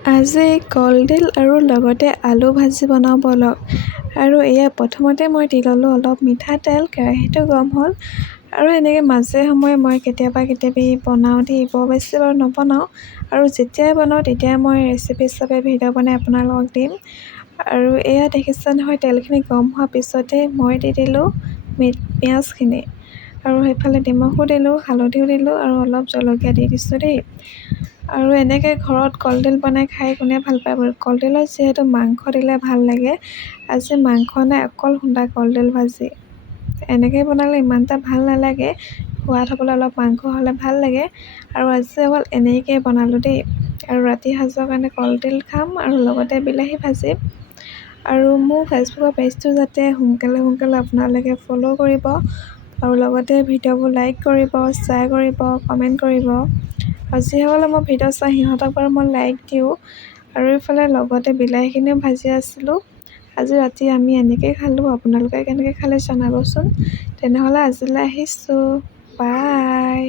আজি কলডিল আৰু লগতে আলু ভাজি বনাওঁ ব'লক। আৰু এয়া প্ৰথমতে মই দি ল'লোঁ অলপ মিঠাতেল, কেৰাহীটো গৰম হ'ল আৰু এনেকৈ মাজে সময়ে মই কেতিয়াবা বনাওঁ দেই, বৰ বেছি বাৰু নবনাওঁ। আৰু যেতিয়াই বনাওঁ তেতিয়াই মই ৰেচিপি হিচাপে ভিডিঅ' বনাই আপোনালোকক দিম। আৰু এয়া দেখিছে নহয়, তেলখিনি গৰম হোৱাৰ পিছতে মই দি দিলোঁ পিঁয়াজখিনি আৰু সেইফালে নিমখো দিলোঁ, হালধিও দিলোঁ আৰু অলপ জলকীয়া দি দিছোঁ দেই। আৰু এনেকৈ ঘৰত কলডিল বনাই খাই কোনে ভাল পায় বাৰু। কলডিলত যিহেতু মাংস দিলে ভাল লাগে, আজি মাংস নাই, অকল সুদা কলডিল ভাজি। এনেকৈ বনালে ইমান এটা ভাল নালাগে, সোৱাদ হ'বলৈ অলপ মাংস হ'লে ভাল লাগে। আৰু আজি অকল এনেকৈ বনালোঁ দেই। আৰু ৰাতি সাঁজৰ কাৰণে কলডিল খাম আৰু লগতে বিলাহী ভাজিম। আৰু মোৰ ফেচবুকৰ পেজটো যাতে সোনকালে আপোনালোকে ফ'ল' কৰিব আৰু লগতে ভিডিঅ'বোৰ লাইক কৰিব, শ্বেয়াৰ কৰিব, কমেণ্ট কৰিব। আৰু যিসকলে মোৰ ভিডিঅ' চাই সিহঁতক বাৰু মই লাইক দিওঁ। আৰু এইফালে লগতে বিলাহীখিনিও ভাজি আছিলোঁ। আজি ৰাতি আমি এনেকৈ খালোঁ, আপোনালোকে কেনেকৈ খালে জনাবচোন। তেনেহ'লে আজিলৈ আহিছোঁ, বাই।